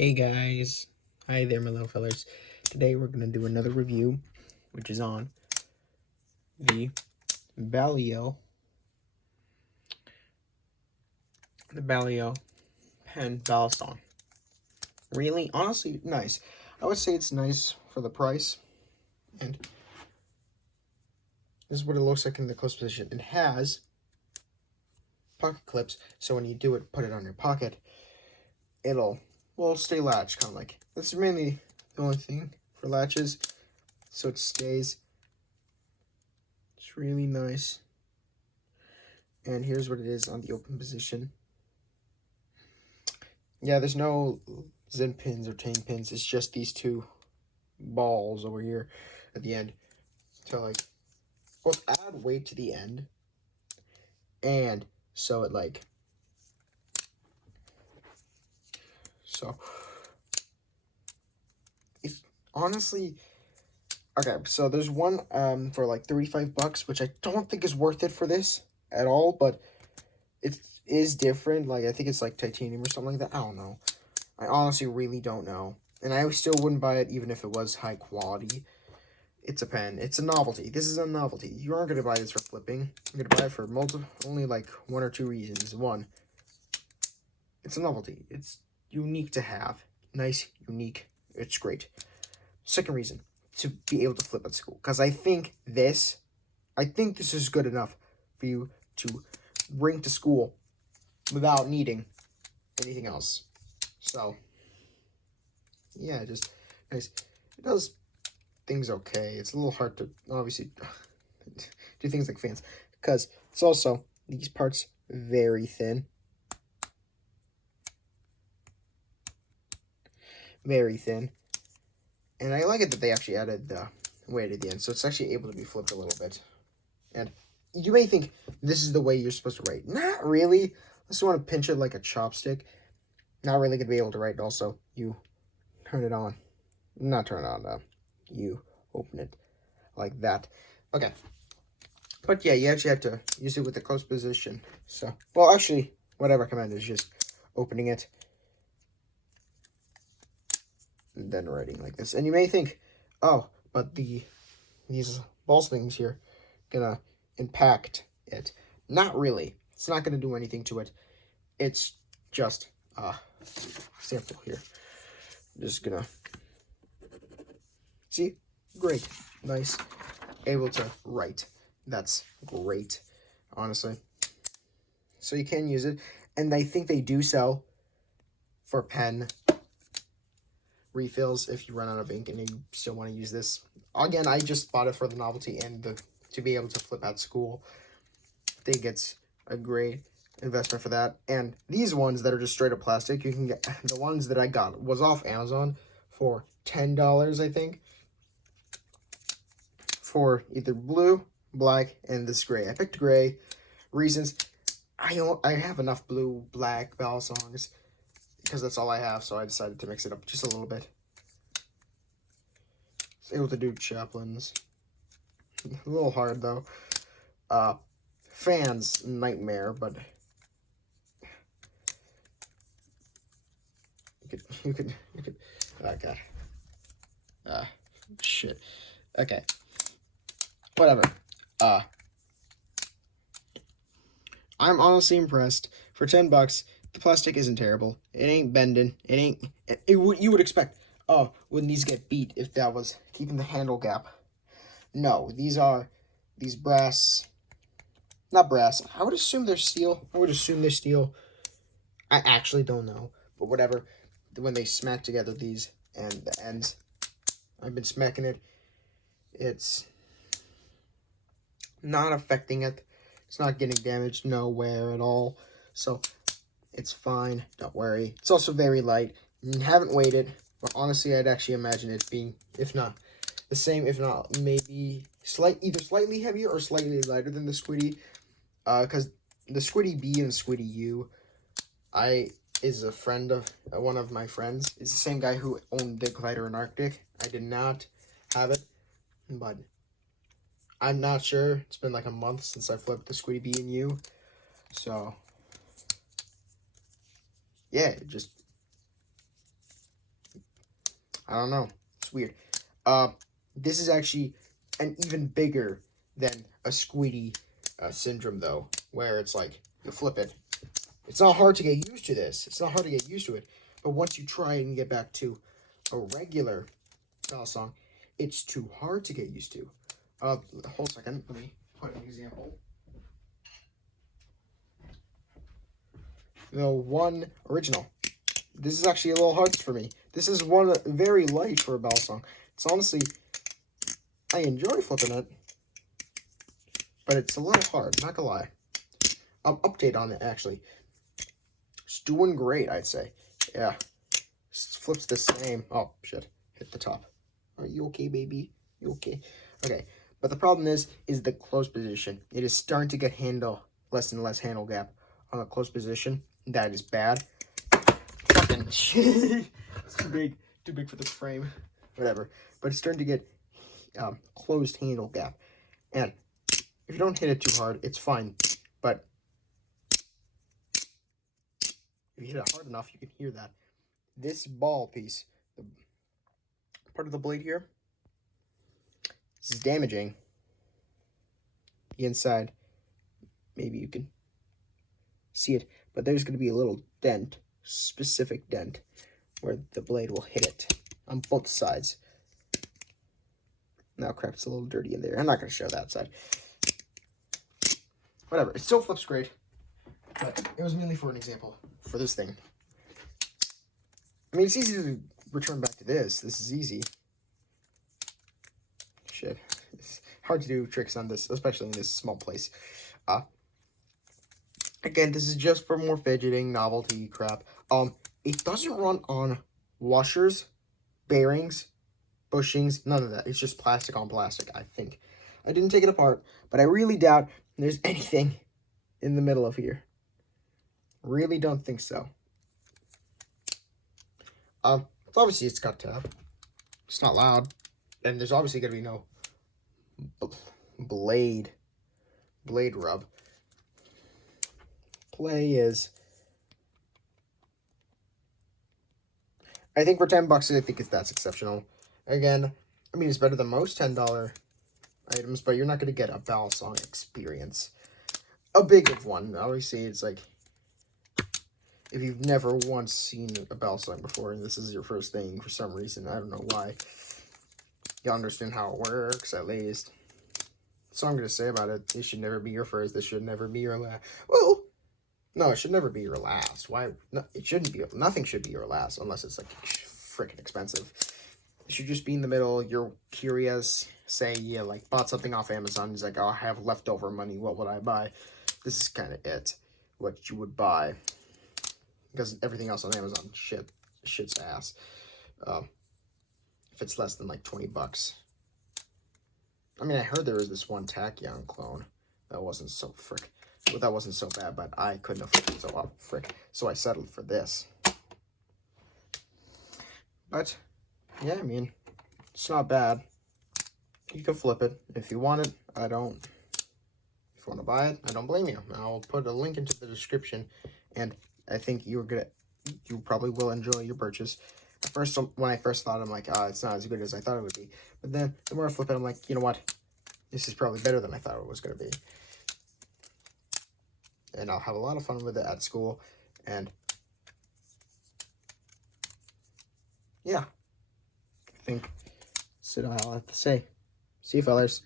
Hey guys, hi there my little fellers. Today we're going to do another review, which is on the Balio pen Balisong. Really, honestly, nice. I would say it's nice for the price, and this is what it looks like in the close position. It has pocket clips, so when you do it, put it on your pocket, it'll, well, stay latched, kind of like. That's mainly the only thing for latches, so it stays. It's really nice. And here's what it is on the open position. Yeah, there's no Zen pins or Tang pins. It's just these two balls over here at the end to like both add weight to the end, and so it like if honestly, okay, so there's one for like $35, which I don't think is worth it for this at all, but it is different. Like I think it's like titanium or something like that. I don't know. I honestly really don't know. And I still wouldn't buy it even if it was high quality. It's a pen. It's a novelty. This is a novelty. You aren't going to buy this for flipping. You're going to buy it for only like one or two reasons. One, it's a novelty. It's unique to have. Nice, unique. It's great. Second reason, to be able to flip at school. Because I think this is good enough for you to bring to school without needing anything else. So, yeah, just nice. It does things okay. It's a little hard to obviously do things like fans because it's also these parts very thin. Very thin. And I like it that they actually added the weight at the end, so it's actually able to be flipped a little bit. And you may think this is the way you're supposed to write. Not really. Unless you want to pinch it like a chopstick. Not really going to be able to write. Also, you turn it on. Not turn it on, you open it like that. Okay. But yeah, you actually have to use it with the close position. So, well, actually, what I recommend is just opening it and then writing like this. And you may think, oh, but these ball things here gonna impact it. Not really. It's not gonna do anything to it. It's just sample here. Just gonna see, great, nice, able to write. That's great, honestly. So you can use it, and I think they do sell for pen refills if you run out of ink and you still want to use this. Again, I just bought it for the novelty and to be able to flip at school. I think it's a great investment for that. And these ones that are just straight up plastic, you can get, the ones that I got was off Amazon for $10, I think, for either blue, black, and this gray. I picked gray. Reasons, I have enough blue, black Balisongs because that's all I have, so I decided to mix it up just a little bit. It's able to do Chaplin's. A little hard though. Fans, nightmare, but you could. Oh god. Shit. Okay. Whatever. I'm honestly impressed. For $10, the plastic isn't terrible. It ain't bending. You would expect, oh, when these get beat, if that was keeping the handle gap. No, these brass, not brass. I would assume they're steel. I actually don't know, but whatever. When they smack together these and the ends, I've been smacking it. It's not affecting it. It's not getting damaged nowhere at all. So it's fine. Don't worry. It's also very light. Haven't weighed it, but honestly, I'd actually imagine it being, if not the same, if not maybe either slightly heavier or slightly lighter than the Squiddy. Because the Squiddy B and Squiddy U, is a friend of one of my friends. It's the same guy who owned the Glider in Arctic. I did not have it, but I'm not sure. It's been like a month since I flipped the Squiddy B and U. So, yeah, just I don't know. It's weird. This is actually an even bigger than a squiddy syndrome, though, where it's like, you flip it. It's not hard to get used to this. It's not hard to get used to it. But once you try and get back to a regular Balisong, it's too hard to get used to. Hold a second. Let me put an example. The one original. This is actually a little hard for me. This is one very light for a Balisong. It's honestly, I enjoy flipping it, but it's a little hard, not gonna lie. Update on it, actually. It's doing great, I'd say. Yeah. Flips the same. Oh, shit. Hit the top. Are you okay, baby? You okay? Okay. But the problem is the closed position. It is starting to get less and less handle gap on the closed position. That is bad. Fucking it's too big for this frame. Whatever. But it's starting to get closed handle gap. And if you don't hit it too hard, it's fine. But if you hit it hard enough, you can hear that. This ball piece, the part of the blade here, this is damaging the inside. Maybe you can see it, but there's going to be a little dent, specific dent, where the blade will hit it on both sides. Now, crap, it's a little dirty in there. I'm not going to show that side. Whatever, it still flips great, but it was mainly for an example for this thing. I mean, it's easy to return back to this. This is easy. Shit. It's hard to do tricks on this, especially in this small place. Again, this is just for more fidgeting, novelty crap. It doesn't run on washers, bearings, bushings, none of that. It's just plastic on plastic, I think. I didn't take it apart, but I really doubt there's anything in the middle of here. Really don't think so. Obviously it's got tab. It's not loud. And there's obviously going to be no blade rub. Play is, I think for $10, I think that's exceptional. Again, I mean, it's better than most $10 items, but you're not going to get a Balisong experience. A big one. Obviously, it's like, if you've never once seen a Balisong before, and this is your first thing for some reason, I don't know why, you understand how it works, at least. That's all I'm going to say about it. This should never be your first. This should never be your last. Well, no, it should never be your last. Why? No, it shouldn't be. Nothing should be your last, unless it's, like, freaking expensive. It should just be in the middle. You're curious. Say you, like, bought something off Amazon. It's like, oh, I have leftover money. What would I buy? This is kind of it. What you would buy. Because everything else on Amazon, shit's ass. If it's less than, like, $20. I mean, I heard there was this one Tachyon clone that wasn't so that wasn't so bad, but I couldn't afford it, so so I settled for this. But yeah, I mean, it's not bad. You can flip it if you want it. I don't. If you want to buy it, I don't blame you. I'll put a link into the description, and I think you probably will enjoy your purchase. At first, when I first thought, I'm like, it's not as good as I thought it would be. But then, the more I flip it, I'm like, you know what? This is probably better than I thought it was going to be. And I'll have a lot of fun with it at school. And yeah, I think that's all I have to say. See you, fellers.